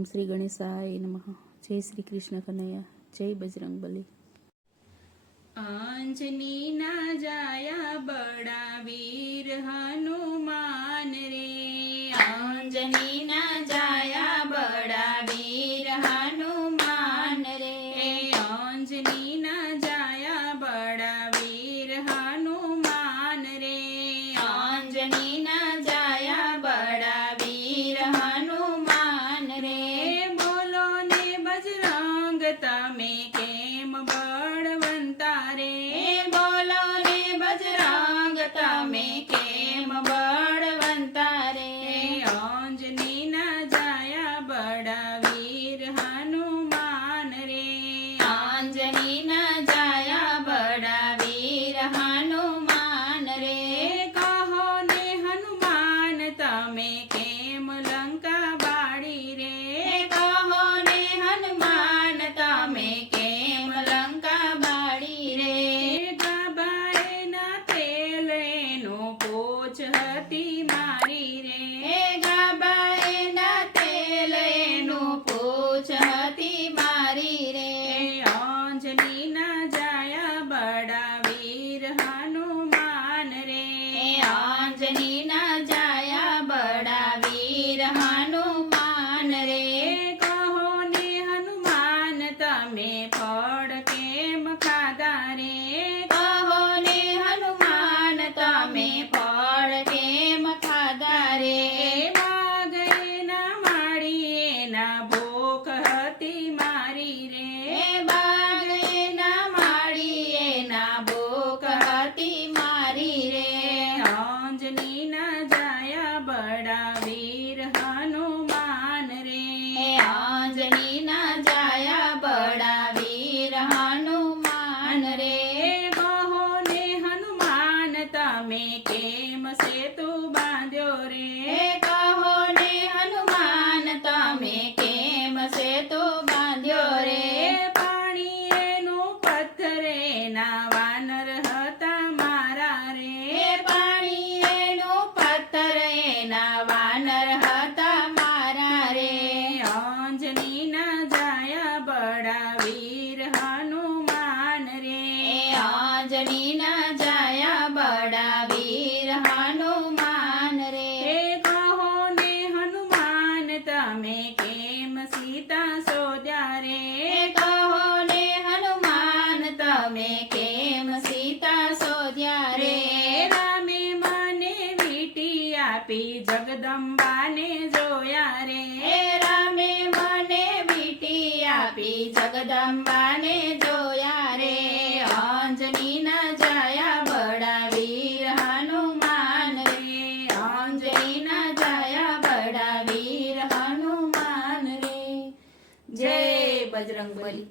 ओम श्री गणेशाय नमः। जय श्री कृष्ण कन्हैया। जय बजरंगबली। अंजनी ना जाया बड़ा वीर हनुमान रे, अंजनी ना जाया बड़ा वीर हनुमान रे, अंजनी ना जाया बड़ा वीर हनुमान रे, अंजनी ना जाया बड़ा वीर हनुमान रे। बोलो ने बजरंग तमे केम बळवंता रे, बोलो ने बजरंग तमे केम बळवंता रे, अंजनी ना जाया बड़ा वीर हनुमान रे, अंजनी ना जाया बड़ा वीर हनुमान रे। कहो ने हनुमान तमे केम लंका बाड़ी रे, कहो ने हनुमान तमे केम लंका बाड़ी रे। गाबाए ना तेल एनो पोछ हती मारी रे, गाबाए ना तेल एनो पोछ हती मारी रे, अंजनी ना जाया बड़ा वीर हनुमान रे, अंजनी ना जाया बड़ा वीर हनुमान रे। कहो ने हनुमान तमे फળ केम खाधा रे, कहो ने हनुमान तमे फળ केम खाधा रे। वाघ एना माड़ी एना भूख हती मारी रे, वाघ एना माड़ी एना भूख हती मारी रे, अंजनी ना जाया बड़ा वीर हनुमान रे, अंजनी ना जाया बड़ा वीर हनुमान रे। कहो ने हनुमान तमे केम सेतु बांध्यो रे, कहो ने हनुमान तमे केम सेतु बांध्यो रे। पाणी एनु पत्थर एना वानर हता मारा रे, पाणी एनु पत्थर एना वानर हता मारा रे, अंजनी ना जाया बड़ा वीर हनुमान रे, अंजनी ना जाया बड़ा वीर हनुमान रे। कहो ने हनुमान तमे केम सीता शोध्या रे, कहो ने हनुमान तमे केम सीता शोध्या रे। रामे मने वीटी आपी जगदंबा ने जोया रे, रामे मने वीटी आपी जगदंबा ने जोया रे, अंजनी ना जाया बड़ा वीर हनुमान रे, अंजनी ना जाया बड़ा वीर हनुमान रे। जय बजरंगबली।